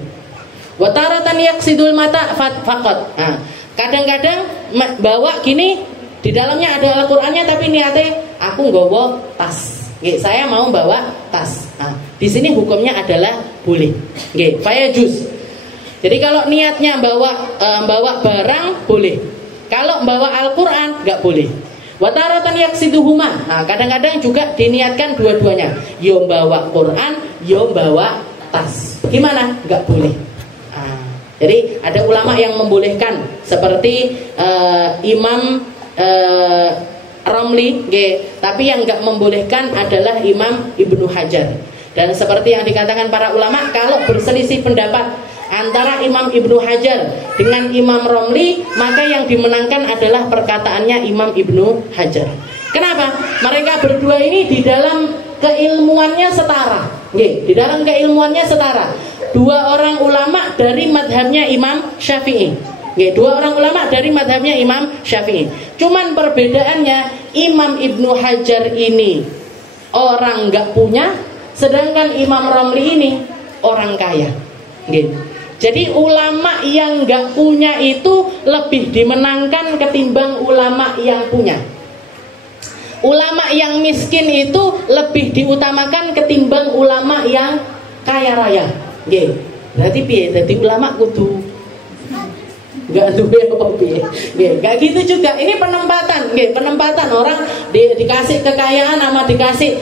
Wa taratan yaksidul mata faqat. Nah, kadang-kadang bawa gini, di dalamnya ada Al-Qurannya, tapi niatnya aku nggawa tas. Saya mau bawa tas. Nah, di sini hukumnya adalah boleh. Faya juz. Jadi kalau niatnya bawa barang boleh. Kalau bawa Al-Qur'an nggak boleh. Wa taratan yaksiduhuma. Nah, kadang-kadang juga diniatkan dua-duanya. Yo bawa Quran, yo bawa tas. Gimana? Nggak boleh. Jadi ada ulama yang membolehkan seperti Imam Romli, tapi yang nggak membolehkan adalah Imam Ibnu Hajar. Dan seperti yang dikatakan para ulama, kalau berselisih pendapat antara Imam Ibnu Hajar dengan Imam Romli, maka yang dimenangkan adalah perkataannya Imam Ibnu Hajar. Kenapa? Mereka berdua ini di dalam keilmuannya setara. Di dalam keilmuannya setara. Dua orang ulama dari madhabnya Imam Syafi'i. Dua orang ulama dari madhabnya Imam Syafi'i. Cuman perbedaannya, Imam Ibnu Hajar ini orang nggak punya, sedangkan Imam Romli ini orang kaya. Jadi ulama yang nggak punya itu lebih dimenangkan ketimbang ulama yang punya. Ulama yang miskin itu lebih diutamakan ketimbang ulama yang kaya raya. Berarti piye? Jadi ulama kudu nggak duwe apa piye? Nggak gitu juga. Ini penempatan, penempatan orang dikasih kekayaan sama dikasih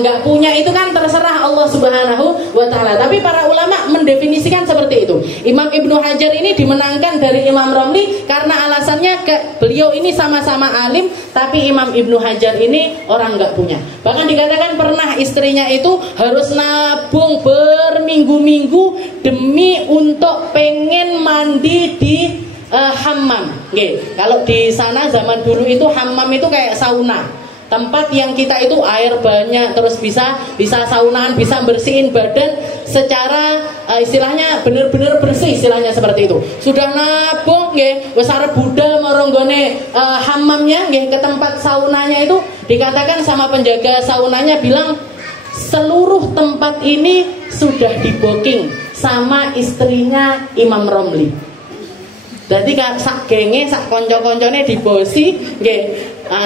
nggak punya itu kan terserah Allah Subhanahu wa Ta'ala. Tapi para ulama mendefinisikan seperti itu. Imam Ibnu Hajar ini dimenangkan dari Imam Romli karena alasannya beliau ini sama-sama alim, tapi Imam Ibnu Hajar ini orang nggak punya. Bahkan dikatakan pernah istrinya itu harus nabung berminggu-minggu demi untuk pengen mandi di hammam. Kalau di sana zaman dulu itu hammam itu kayak sauna, tempat yang kita itu air banyak, terus bisa saunaan, bisa bersihin badan secara istilahnya benar-benar bersih, istilahnya seperti itu. Sudah nabung wis arep budal maronggone hammamnya ke tempat saunanya itu, dikatakan sama penjaga saunanya bilang seluruh tempat ini sudah di-booking sama istrinya Imam Romli. Jadi sak genge, sak konco-koncone dibosi,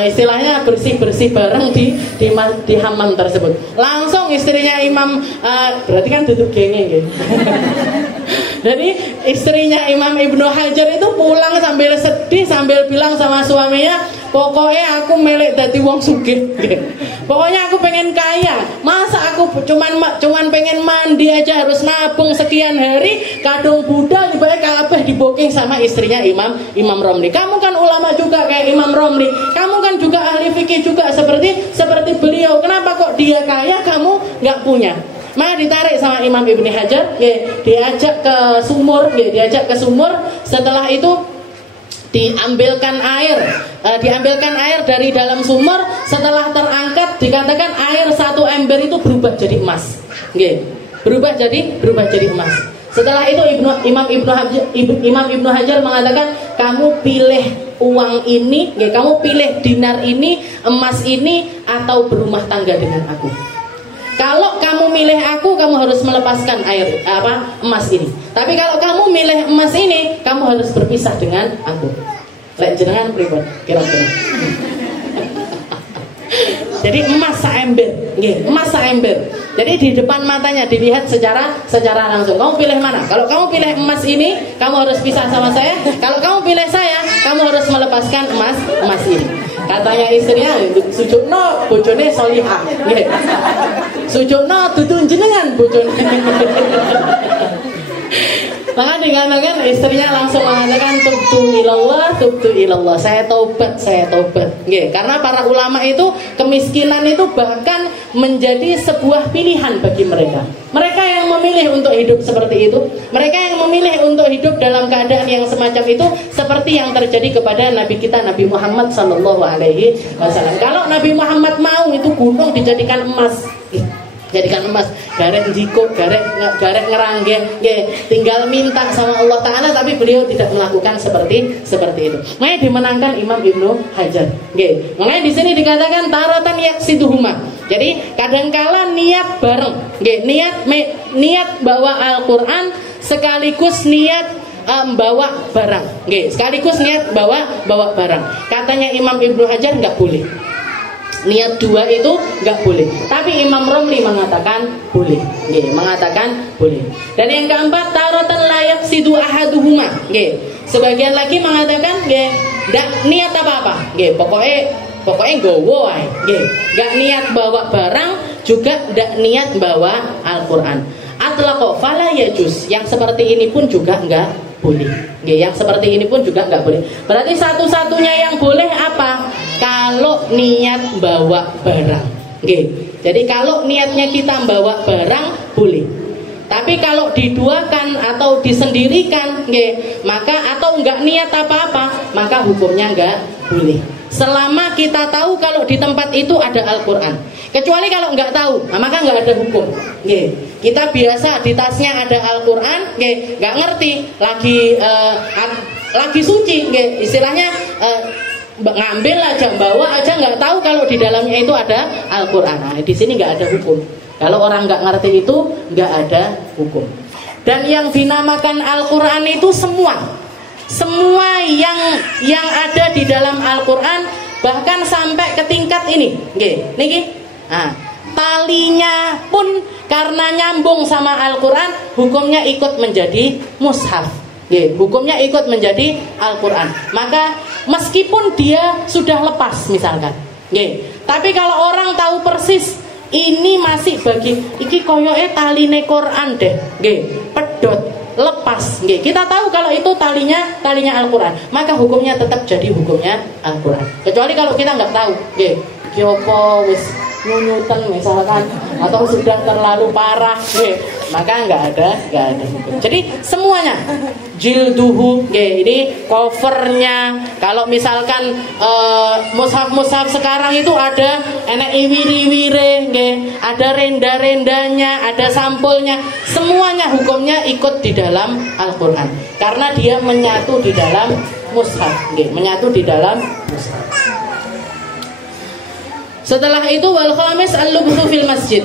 istilahnya bersih-bersih bareng di hammam tersebut. Langsung istrinya Imam, berarti kan duduk genge, Jadi istrinya Imam Ibnu Hajar itu pulang sambil sedih, sambil bilang sama suaminya, pokoknya aku melek dadi wong sugih. Pokoknya aku pengen kaya. Masa aku cuman pengen mandi aja harus nabung sekian hari, kadung budal dibalik kabeh di-booking sama istrinya Imam Romli. Kamu kan ulama juga kayak Imam Romli. Kamu kan juga ahli fikih juga seperti beliau. Kenapa kok dia kaya kamu nggak punya? Maka ditarik sama Imam Ibnu Hajar, diajak ke sumur, Setelah itu diambilkan air dari dalam sumur. Setelah terangkat, dikatakan air satu ember itu berubah jadi emas. Berubah jadi emas. Setelah itu Imam Ibnu Hajar mengatakan, kamu pilih uang ini, kamu pilih dinar ini, emas ini, atau berumah tangga dengan aku. Kalau kamu milih aku, kamu harus melepaskan emas ini. Tapi kalau kamu milih emas ini, kamu harus berpisah dengan aku. Lek jenengan pripun kira-kira? Jadi emas saember. Jadi di depan matanya dilihat secara langsung. Kamu pilih mana? Kalau kamu pilih emas ini, kamu harus pisah sama saya. Kalau kamu pilih saya, kamu harus melepaskan emas ini. Katanya istrinya, sujukno bojone solihah. Sujukno dudu jenengan bojone. Maka dikatakan istrinya langsung mengatakan tubtu ilallah, saya taubat. Karena para ulama itu kemiskinan itu bahkan menjadi sebuah pilihan bagi mereka. Mereka yang memilih untuk hidup seperti itu, mereka yang memilih untuk hidup dalam keadaan yang semacam itu, seperti yang terjadi kepada Nabi kita Nabi Muhammad SAW. Kalau Nabi Muhammad mau itu gunung dijadikan emas. Garek jiko, garek ngeranggeng, tinggal minta sama Allah Ta'ala, tapi beliau tidak melakukan seperti itu. Makanya dimenangkan Imam Ibnu Hajar. Makanya di sini dikatakan taratan yaksiduhuma. Jadi kadangkala niat bareng, niat bawa Al-Quran sekaligus niat bawa barang, sekaligus niat bawa barang. Katanya Imam Ibnu Hajar nggak boleh. Niat dua itu nggak boleh. Tapi Imam Romli mengatakan boleh. Dan yang keempat, taratan layak sidu ahaduhuma. Sebagian lagi mengatakan ndak niat apa-apa. Nggih, pokoknya nggowo ae. Nggih, enggak niat bawa barang, juga ndak niat bawa Al-Qur'an. Atlaqa fala yajuz. Yang seperti ini pun juga enggak boleh. Nggih, yang seperti ini pun juga enggak boleh. Berarti satu-satunya yang boleh apa? Kalau niat bawa barang. Nggih. Jadi kalau niatnya kita bawa barang boleh. Tapi kalau diduakan atau disendirikan, nggih, maka atau enggak niat apa-apa, maka hukumnya enggak boleh. Selama kita tahu kalau di tempat itu ada Al-Qur'an. Kecuali kalau enggak tahu, maka enggak ada hukum. Nggih. Kita biasa di tasnya ada Al-Qur'an, nggih, enggak ngerti lagi suci, nggih. Istilahnya ngambil aja, bawa aja, enggak tahu kalau di dalamnya itu ada Al-Qur'an. Nah, di sini enggak ada hukum. Kalau orang nggak ngerti itu nggak ada hukum. Dan yang dinamakan Al-Qur'an itu semua yang ada di dalam Al-Qur'an, bahkan sampai ke tingkat ini, niki, talinya pun karena nyambung sama Al-Qur'an, hukumnya ikut menjadi mushaf. Hukumnya ikut menjadi Al-Qur'an. Maka meskipun dia sudah lepas misalkan, tapi kalau orang tahu persis ini masih bagi iki koyoke taline Quran deh, nggih, pedot, lepas, nggih. Kita tahu kalau itu talinya Al-Qur'an, maka hukumnya tetap jadi hukumnya Al-Qur'an. Kecuali kalau kita nggak tahu, nggih, iki apa wis nyunyutan misalkan atau sudah terlalu parah, nggih, maka nggak ada hukum. Jadi semuanya jilduhu, ini covernya. Kalau misalkan mushaf sekarang itu ada enak iwiri-wire, ada renda-rendanya, ada sampulnya, semuanya hukumnya ikut di dalam Al-Qur'an karena dia menyatu di dalam mushaf, menyatu di dalam mushaf. Setelah itu wal khamis al-lubthu fil masjid.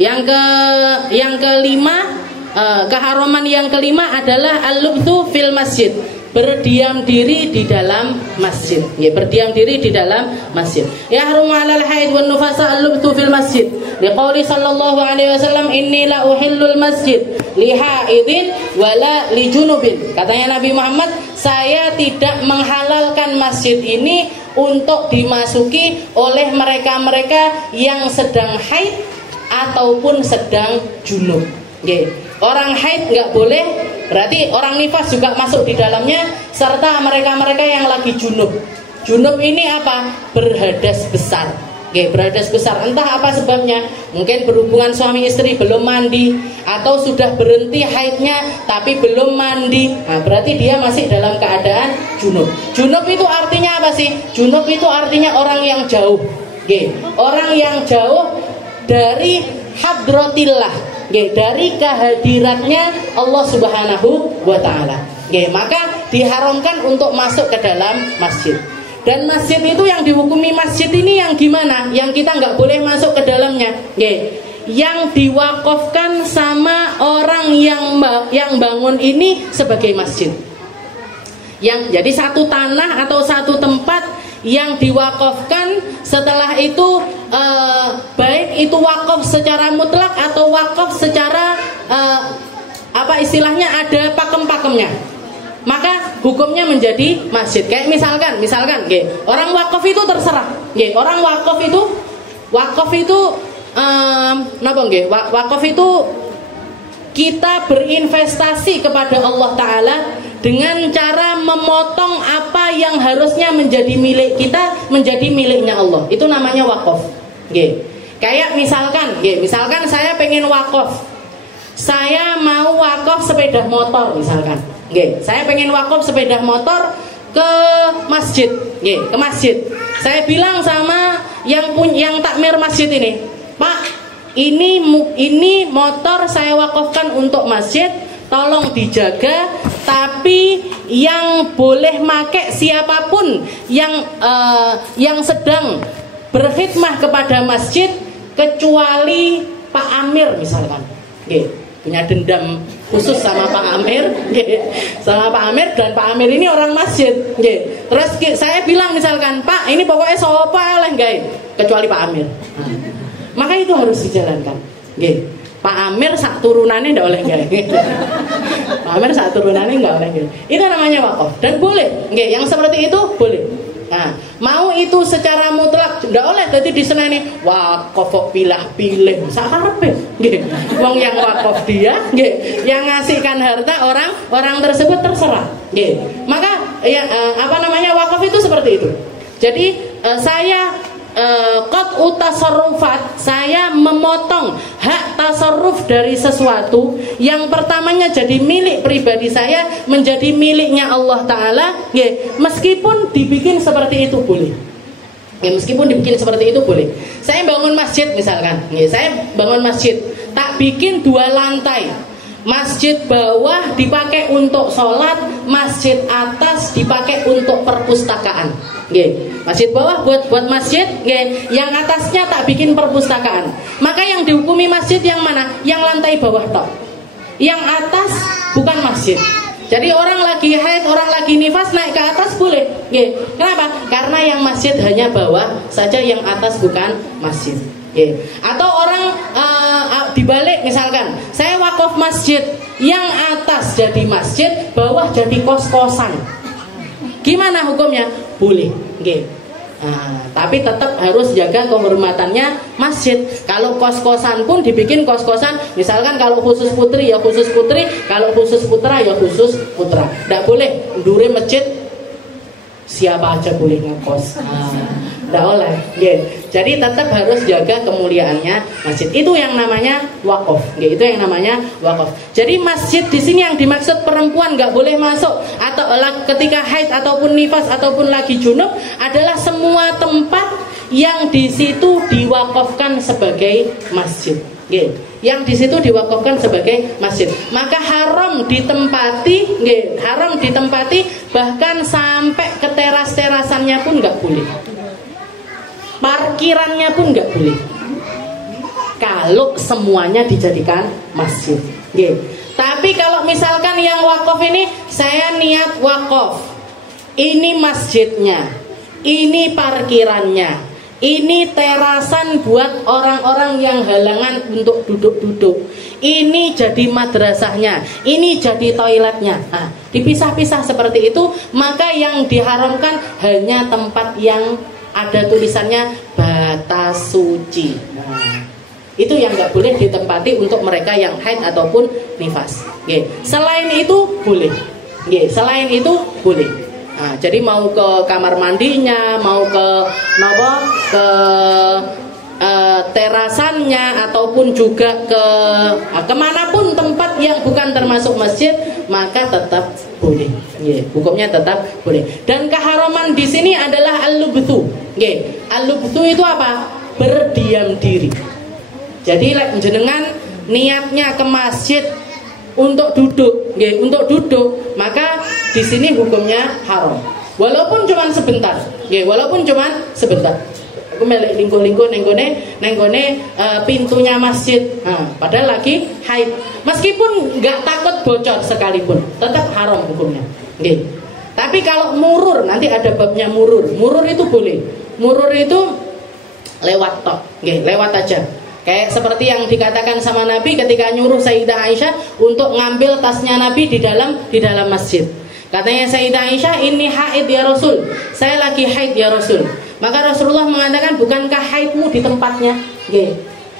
Yang kelima, keharaman yang kelima adalah al-lubthu fil masjid, berdiam diri di dalam masjid. Berdiam diri di dalam masjid. Yahrumu 'alal haid wan nufasa al-lubthu fil masjid. Liqauli sallallahu alaihi wasallam inni la uhillul masjid li haidin wala li junubin. Katanya Nabi Muhammad, saya tidak menghalalkan masjid ini untuk dimasuki oleh mereka-mereka yang sedang haid ataupun sedang junub. Orang haid nggak boleh, berarti orang nifas juga masuk di dalamnya, serta mereka-mereka yang lagi junub. Junub ini apa? Berhadas besar. Berhadas besar, entah apa sebabnya. Mungkin berhubungan suami istri belum mandi, atau sudah berhenti haidnya tapi belum mandi. Nah, berarti dia masih dalam keadaan junub. Junub itu artinya apa sih? Junub itu artinya orang yang jauh. Orang yang jauh dari hadratillah, dari kehadiratnya Allah Subhanahu wa ta'ala. Maka diharamkan untuk masuk ke dalam masjid. Dan masjid itu yang dihukumi masjid ini yang gimana? Yang kita nggak boleh masuk ke dalamnya. Yang diwakafkan sama orang yang bangun ini sebagai masjid. Jadi satu tanah atau satu tempat yang diwakafkan, setelah itu baik itu wakaf secara mutlak atau wakaf secara apa istilahnya, ada pakem-pakemnya, maka hukumnya menjadi masjid. Kayak misalkan orang wakaf itu terserah, orang wakaf itu wakaf itu kita berinvestasi kepada Allah Ta'ala dengan cara memotong apa yang harusnya menjadi milik kita menjadi miliknya Allah. Itu namanya wakaf. Kayak misalkan saya pengen wakaf, saya mau wakaf sepeda motor misalkan. Saya pengen wakaf sepeda motor ke masjid, ke masjid. Saya bilang sama yang takmir masjid ini, Pak, ini motor saya wakafkan untuk masjid, tolong dijaga. Tapi yang boleh make siapapun yang sedang berkhidmah kepada masjid, kecuali Pak Amir misalkan. Punya dendam khusus sama Pak Amir, sama Pak Amir, dan Pak Amir ini orang masjid. Terus saya bilang misalkan, Pak, ini pokoknya sopa oleh kecuali Pak Amir. Maka itu harus dijalankan. Pak Amir sak turunannya ndak oleh gawe. Pak Amir sak turunannya nggak oleh gawe. Itu namanya wakaf dan boleh. Nggih, yang seperti itu boleh. Nah, mau itu secara mutlak ndak oleh dadi diseneni wakaf kok pilih-pilih sak karepe. Nggih. Wong yang wakaf dia, nggih, yang ngasihkan harta orang tersebut terserah. Nggih. Maka ya wakaf itu seperti itu. Jadi saya qat'u tasarrufat, saya memotong hak tasarruf dari sesuatu yang pertamanya jadi milik pribadi saya menjadi miliknya Allah Ta'ala, ya, meskipun dibikin seperti itu boleh. Ya, meskipun dibikin seperti itu boleh. Saya bangun masjid misalkan, ya, saya bangun masjid, tak bikin 2 lantai. Masjid bawah dipakai untuk sholat, masjid atas dipakai untuk perpustakaan. Masjid bawah buat masjid, yang atasnya tak bikin perpustakaan. Maka yang dihukumi masjid yang mana? Yang lantai bawah tok. Yang atas bukan masjid. Jadi orang lagi haid, orang lagi nifas naik ke atas boleh. Kenapa? Karena yang masjid hanya bawah saja, yang atas bukan masjid. Atau orang dibalik misalkan, saya wakaf masjid, yang atas jadi masjid, bawah jadi kos-kosan. Gimana hukumnya? Boleh. Tapi tetap harus jaga kehormatannya masjid. Kalau kos-kosan pun dibikin kos-kosan, misalkan kalau khusus putri ya khusus putri, kalau khusus putra ya khusus putra. Tidak boleh ndure masjid siapa aja boleh ngekos. Tidak oleh. Jadi tetap harus jaga kemuliaannya masjid. Itu yang namanya wakaf. Itu yang namanya wakaf. Jadi masjid di sini yang dimaksud perempuan nggak boleh masuk atau ketika haid ataupun nifas ataupun lagi junub adalah semua tempat yang di situ diwakafkan sebagai masjid. Yang di situ diwakafkan sebagai masjid. Maka haram ditempati, bahkan sampai ke teras-terasannya pun nggak boleh. Parkirannya pun nggak boleh kalau semuanya dijadikan masjid. Tapi kalau misalkan yang wakaf ini, saya niat wakaf, ini masjidnya, ini parkirannya, ini terasan buat orang-orang yang halangan untuk duduk-duduk, ini jadi madrasahnya, ini jadi toiletnya. Dipisah-pisah seperti itu, maka yang diharamkan hanya tempat yang ada tulisannya batas suci. Itu yang nggak boleh ditempati untuk mereka yang haid ataupun nifas. Selain itu boleh. Selain itu boleh. Jadi mau ke kamar mandinya, mau ke terasannya, ataupun juga ke kemanapun tempat yang bukan termasuk masjid, maka tetap boleh. Hukumnya tetap boleh. Dan keharaman di sini adalah al-lubthu. Al-lubthu itu apa? Berdiam diri. Jadi jenengan niatnya ke masjid untuk duduk, maka di sini hukumnya haram. Walaupun cuma sebentar, Aku melek lingko-lingko nenggone pintunya masjid. Padahal lagi haid. Meskipun nggak takut bocor sekalipun, tetap haram hukumnya. Tapi kalau murur, nanti ada babnya murur. Murur itu boleh. Murur itu lewat tok, lewat aja. Kayak seperti yang dikatakan sama Nabi ketika nyuruh Sayyidah Aisyah untuk ngambil tasnya Nabi di dalam masjid. Katanya Sayyidah Aisyah, ini haid ya Rasul, saya lagi haid ya Rasul. Maka Rasulullah mengatakan, bukankah haidmu di tempatnya?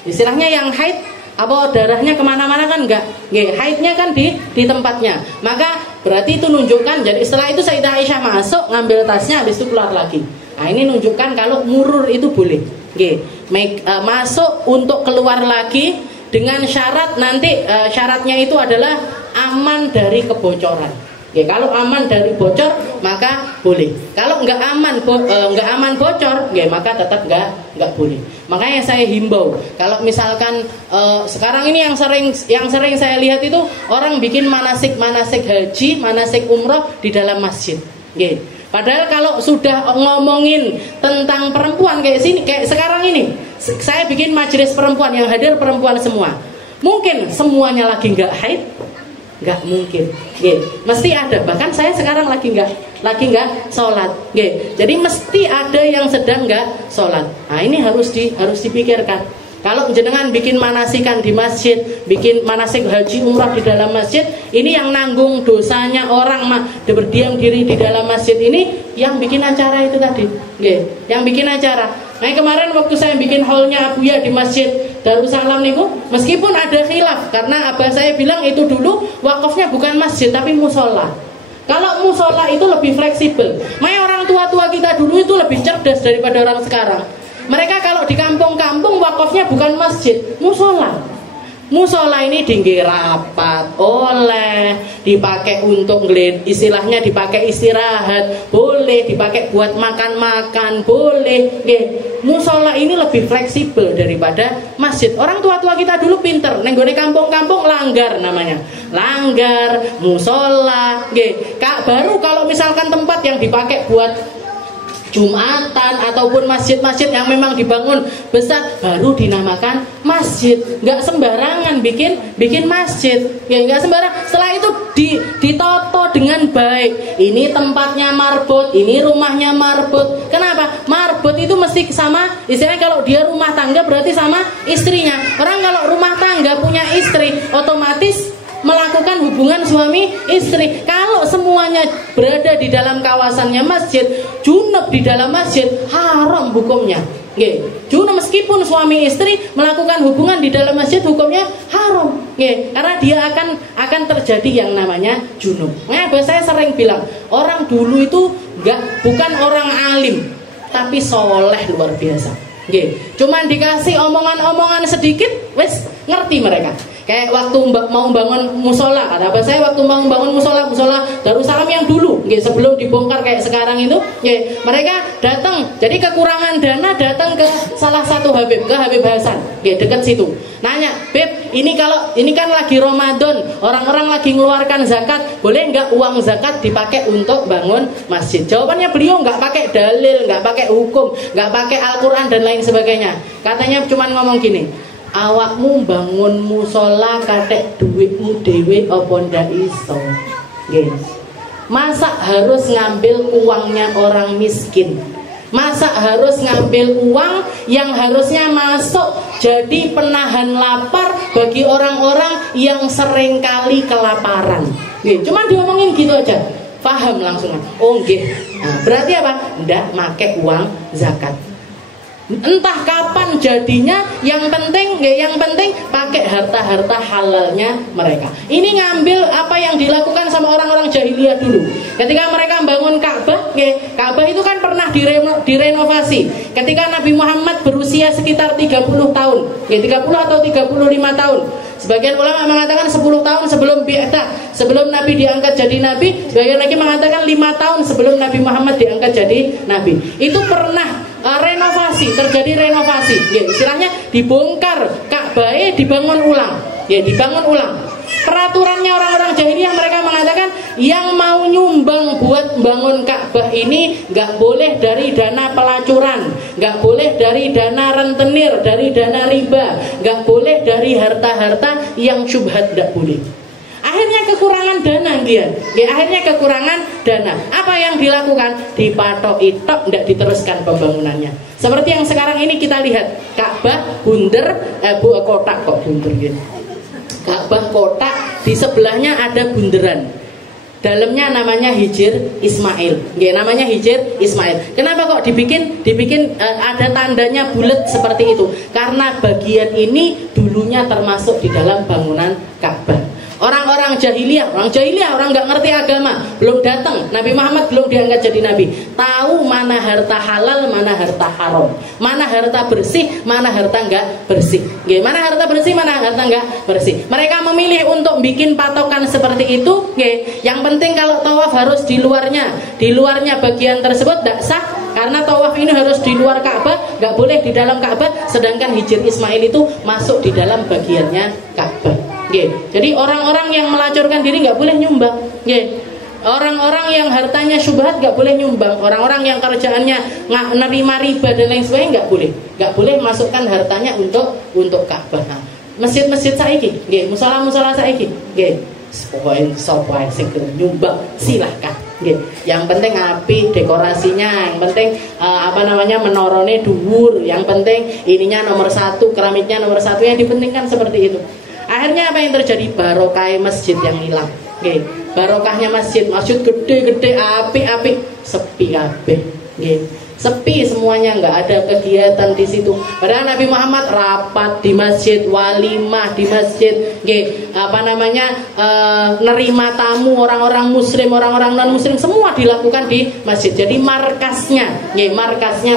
Istilahnya yang haid apa darahnya kemana-mana kan enggak? Haidnya kan di tempatnya. Maka berarti itu nunjukkan. Jadi setelah itu Sayyidah Aisyah masuk ngambil tasnya, habis itu keluar lagi. Ini nunjukkan kalau murur itu boleh. Masuk untuk keluar lagi dengan syarat nanti syaratnya itu adalah aman dari kebocoran. Kalau aman dari bocor maka boleh. Kalau nggak aman bocor, maka tetap nggak boleh. Makanya saya himbau, kalau misalkan sekarang ini yang sering saya lihat itu orang bikin manasik haji, manasik umroh di dalam masjid. Padahal kalau sudah ngomongin tentang perempuan kayak sekarang ini, saya bikin majelis perempuan yang hadir perempuan semua. Mungkin semuanya lagi nggak haid? Nggak mungkin. Mesti ada. Bahkan saya sekarang lagi nggak sholat. Jadi mesti ada yang sedang nggak sholat. Ini harus dipikirkan. Kalau jenengan bikin manasikan di masjid, bikin manasik haji umrah di dalam masjid, ini yang nanggung dosanya orang berdiam diri di dalam masjid ini yang bikin acara itu tadi. Nggih, yang bikin acara. Nah, kemarin waktu saya bikin hallnya Abuya di Masjid Darussalam niku, meskipun ada khilaf karena abah saya bilang itu dulu wakafnya bukan masjid tapi musola. Kalau musola itu lebih fleksibel. Makanya orang tua-tua kita dulu itu lebih cerdas daripada orang sekarang. Mereka kalau di kampung-kampung wakafnya bukan masjid, musola. Musola ini tinggi rapat, oleh dipakai untuk istilahnya dipakai istirahat, boleh dipakai buat makan-makan, boleh. Musola ini lebih fleksibel daripada masjid. Orang tua-tua kita dulu pinter, nenggone kampung-kampung langgar namanya, langgar, musola. Baru kalau misalkan tempat yang dipakai buat Jumatan ataupun masjid-masjid yang memang dibangun besar baru dinamakan masjid. Nggak sembarangan bikin masjid, ya nggak sembarang. Setelah itu ditoto dengan baik. Ini tempatnya marbot, ini rumahnya marbot. Kenapa? Marbot itu mesti sama, istilahnya kalau dia rumah tangga berarti sama istrinya. Orang kalau rumah tangga punya istri otomatis melakukan hubungan suami istri. Kalau semuanya berada di dalam kawasannya masjid, junub di dalam masjid, haram hukumnya. Junub meskipun suami istri melakukan hubungan di dalam masjid, hukumnya haram. Karena dia akan terjadi yang namanya junub. Makanya saya sering bilang, orang dulu itu bukan orang alim, tapi soleh luar biasa. Cuman dikasih omongan-omongan sedikit, wes ngerti mereka. Kayak waktu mau bangun musola, kata abah saya waktu mau bangun musola Darussalam yang dulu, sebelum dibongkar kayak sekarang itu, mereka datang. Jadi kekurangan dana datang ke salah satu Habib, ke Habib Hasan, dekat situ. Nanya, Beb, ini kan lagi Ramadan, orang-orang lagi mengeluarkan zakat, boleh nggak uang zakat dipakai untuk bangun masjid? Jawabannya beliau nggak pakai dalil, nggak pakai hukum, nggak pakai Al-Quran dan lain sebagainya. Katanya cuma ngomong gini, awakmu bangun musola katek duitmu dewe apa ndak iso? Masa harus ngambil uangnya orang miskin? Masa harus ngambil uang yang harusnya masuk jadi penahan lapar bagi orang-orang yang seringkali kelaparan? Cuma diomongin gitu aja, paham langsung. Oh nggih. Nah, berarti apa? Ndak make uang zakat. Entah kapan jadinya, yang penting pakai harta-harta halalnya mereka. Ini ngambil apa yang dilakukan sama orang-orang jahiliyah dulu. Ketika mereka bangun Ka'bah, Ka'bah itu kan pernah direnovasi. Ketika Nabi Muhammad berusia sekitar 30 tahun, 30 atau 35 tahun. Sebagian ulama mengatakan 10 tahun sebelum bi'tsah, sebelum Nabi diangkat jadi Nabi. Sebagian lagi mengatakan 5 tahun sebelum Nabi Muhammad diangkat jadi Nabi. Itu pernah terjadi renovasi. Istilahnya dibongkar Ka'bah, dibangun ulang. Dibangun ulang. Peraturannya orang-orang jahiliyah, mereka mengatakan yang mau nyumbang buat bangun Ka'bah ini nggak boleh dari dana pelacuran, nggak boleh dari dana rentenir, dari dana riba, nggak boleh dari harta-harta yang syubhat, nggak boleh. Akhirnya kekurangan dana dia. Akhirnya kekurangan dana. Apa yang dilakukan? Dipatok itok, tidak diteruskan pembangunannya. Seperti yang sekarang ini kita lihat, Ka'bah bunder, kotak kok bunder gitu. Ka'bah kotak, di sebelahnya ada bunderan. Dalamnya namanya Hijr Ismail. Namanya Hijr Ismail. Kenapa kok dibikin ada tandanya bulat seperti itu? Karena bagian ini dulunya termasuk di dalam bangunan Ka'bah. Orang-orang jahiliyah, orang nggak ngerti agama, belum datang, Nabi Muhammad belum diangkat jadi Nabi, tahu mana harta halal, mana harta haram, mana harta bersih, mana harta nggak bersih. Mana harta bersih, mana harta nggak bersih. Mereka memilih untuk bikin patokan seperti itu. Yang penting kalau tawaf harus di luarnya bagian tersebut tidak sah, karena tawaf ini harus di luar Ka'bah, nggak boleh di dalam Ka'bah. Sedangkan Hijr Ismail itu masuk di dalam bagiannya Ka'bah. Jadi orang-orang yang melacurkan diri nggak boleh nyumbang. Orang-orang yang hartanya syubhat nggak boleh nyumbang. Orang-orang yang kerjaannya nggak nerima riba dan lain sebagainya nggak boleh masukkan hartanya untuk Ka'bah. Nah, masjid-masjid saiki, musola-musola saiki, pokoknya sapa sing nyumbang silahkan. Yang penting api dekorasinya, yang penting menorone dhuwur, yang penting ininya nomor 1, keramiknya nomor 1, yang dipentingkan seperti itu. Akhirnya apa yang terjadi? Barokah masjid yang hilang. Barokahnya masjid gede-gede, api-api, sepi kabeh. Sepi semuanya, nggak ada kegiatan di situ. Padahal Nabi Muhammad rapat di masjid, walimah di masjid, nerima tamu orang-orang muslim, orang-orang non muslim, semua dilakukan di masjid. Jadi markasnya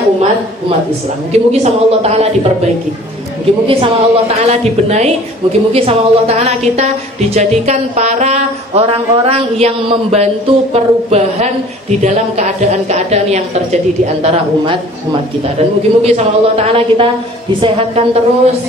umat Islam. Mungkin sama Allah Taala diperbaiki. Mungkin sama Allah Ta'ala dibenahi. Mungkin sama Allah Ta'ala kita dijadikan para orang-orang yang membantu perubahan di dalam keadaan-keadaan yang terjadi di antara umat kita. Dan mungkin sama Allah Ta'ala kita disehatkan terus,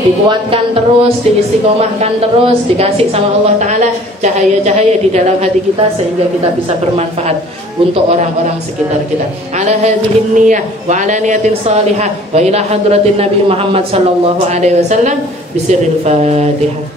dikuatkan terus, diistiqomahkan terus, dikasih sama Allah Ta'ala cahaya-cahaya di dalam hati kita, sehingga kita bisa bermanfaat untuk orang-orang sekitar kita. Ala hadhihi niyyah wa ala niyatin salihah wa ila hadratin Nabi Muhammad sallallahu alaihi wasallam bisirril Fatihah.